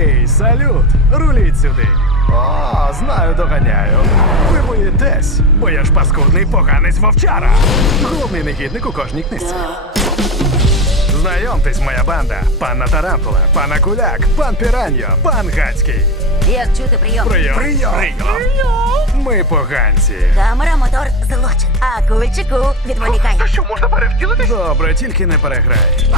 Ей, салют! Руліть сюди. О, знаю, доганяю. Ви боїтесь, бо я ж паскудний поганець вовчара. Головний негідник у кожній книжці. Знайомтесь, моя банда. Панна Тарантула, пан Акуляк, пан Піраньо, пан Гацький. Як чути прийом? Прийом. Прийом. Ми поганці. Камера, мотор, злочин. А кульчику відволікай. Що можна перевтілитись? Добре, тільки не переграй.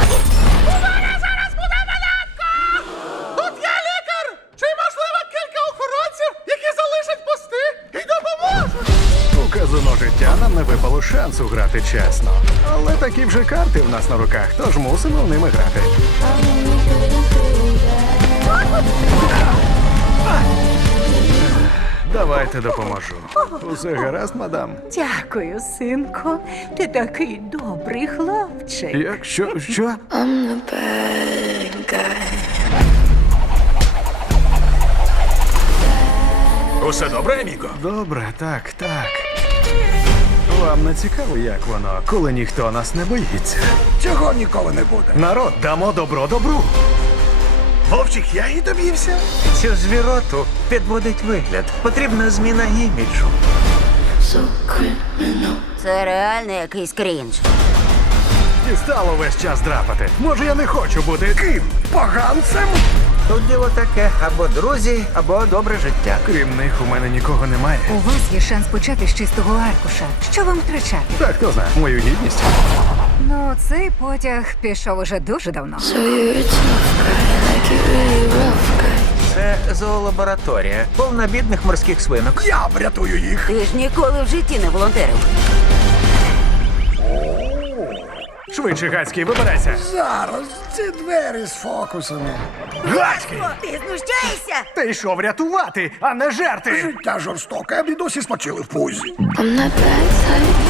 Казино життя нам не випало шансу грати чесно. Але такі вже карти в нас на руках, тож мусимо в ними грати. Давайте допоможу. Усе гаразд, мадам. Дякую, синку. Ти такий добрий хлопчик. Якщо що? I'm the bad guy. Усе добре, Аміго? Добре, так, так. Вам не цікаво, як воно, коли ніхто нас не боїться. Чого ніколи не буде? Народ, дамо добро добру. Вовчик, я і доб'ївся. Цю звіроту підводить вигляд. Потрібна зміна іміджу. Це реально якийсь крінж. Дістало весь час драпати. Може, я не хочу бути ким? Поганцем? Тут діло таке або друзі, або добре життя. Крім них, у мене нікого немає. У вас є шанс почати з чистого аркуша. Що вам втрачати? Так, хто знає, мою гідність. Ну, цей потяг пішов уже дуже давно. Це зоолабораторія, повна бідних морських свинок. Я врятую їх. Ти ж ніколи в житті не волонтерив. Швидше, Гацький, вибирайся. Зараз ці двері з фокусами. Гацький! Ти знущаєшся? Ти йшов рятувати, а не жерти! Життя жорстоке, а досі спочили в пузі. I'm that type.